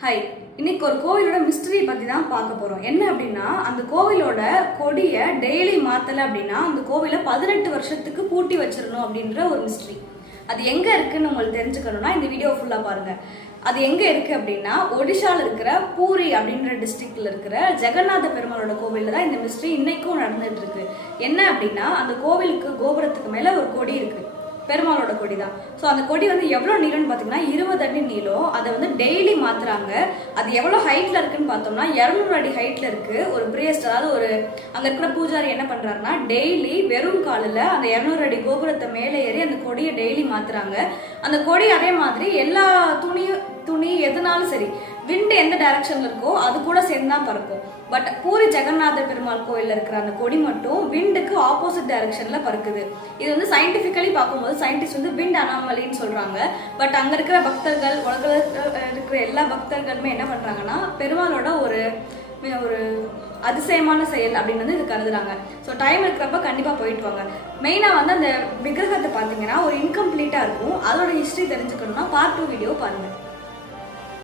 Hi, இன்னைக்கு ஒரு கோவிலோட மிஸ்டரி பத்தி தான் பார்க்க போறோம். என்ன அப்படின்னா, அந்த கோவிலோட கொடியை டெய்லி மாத்தல அப்படின்னா அந்த கோவிலை 18 வருஷத்துக்கு பூட்டி வச்சிடணும் அப்படின்ற ஒரு மிஸ்டரி. அது எங்க இருக்குன்னு உங்களுக்கு தெரிஞ்சுக்கணும்னா இந்த வீடியோ ஃபுல்லா பாருங்க. அது எங்க இருக்கு அப்படின்னா, ஒடிஷால இருக்கிற பூரி அப்படின்ற டிஸ்ட்ரிக்ட்ல இருக்கிற ஜெகநாத பெருமாளோட கோவில்ல தான் இந்த மிஸ்டரி இன்னைக்கும் நடந்துட்டு இருக்கு. என்ன அப்படின்னா, அந்த கோவிலுக்கு கோபுரத்துக்கு மேல ஒரு கொடி இருக்கு, பெருமாளோட கொடி தான். ஸோ அந்த கொடி வந்து எவ்வளோ நீளம்னு பார்த்தீங்கன்னா 20 அடி நீளம். அதை வந்து டெய்லி மாத்துறாங்க. அது எவ்வளோ ஹைட்ல இருக்குன்னு பார்த்தோம்னா 200 அடி ஹைட்ல இருக்கு. ஒரு பிரியஸ்ட், அதாவது ஒரு அங்கே இருக்கிற பூஜாரி என்ன பண்றாருன்னா, டெய்லி வெறும் காலில் அந்த 200 அடி கோபுரத்தை மேலே ஏறி அந்த கொடியை டெய்லி மாத்துறாங்க. அந்த கொடி அதே மாதிரி எல்லா துணி எதுனாலும் சரி, விண்டு எந்த டைரக்ஷன்ல இருக்கோ அது கூட சேர்ந்து தான் பறக்கும். பட் பூரி ஜெகநாத பெருமாள் கோயில்ல இருக்கிற அந்த கொடி மட்டும் விண்டுக்கு ஆப்போசிட் டைரக்ஷன்ல பறக்குது. இது வந்து சயின்டிபிக்கலி பார்க்கும்போது சயின்டிஸ்ட் வந்து விண்ட் அனாமலின்னு சொல்றாங்க. பட் அங்க இருக்கிற பக்தர்கள், உலகத்தில் இருக்கிற எல்லா பக்தர்களுமே என்ன பண்றாங்கன்னா, பெருமாளோட ஒரு ஒரு அதிசயமான செயல் அப்படின்னு வந்து இது கருதுறாங்க. ஸோ டைம் இருக்கிறப்ப கண்டிப்பா போயிட்டு வாங்க. மெயினா வந்து அந்த விக்கிரகத்தை பார்த்தீங்கன்னா ஒரு இன்கம்ப்ளீட்டா இருக்கும். அதோட ஹிஸ்டரி தெரிஞ்சுக்கணும்னா பார்ட் 2 வீடியோ பாருங்க.